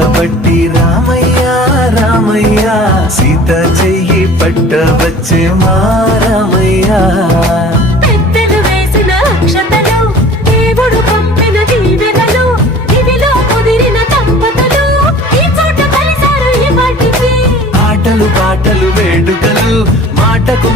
పట్టబట్టి రామయ్య రామయ్య సీత చెయ్యి పట్టవచ్చే మా రామయ్య. పెద్దలు వేసిన అక్షతలు, దేవుడు పంపిన దీవెనలు, ఇవిలో కుదిరిన దంపతులు ఈ చోట కలిసారు ఈ వాటికి. ఆటలు పాటలు వేడుకలు మాటకు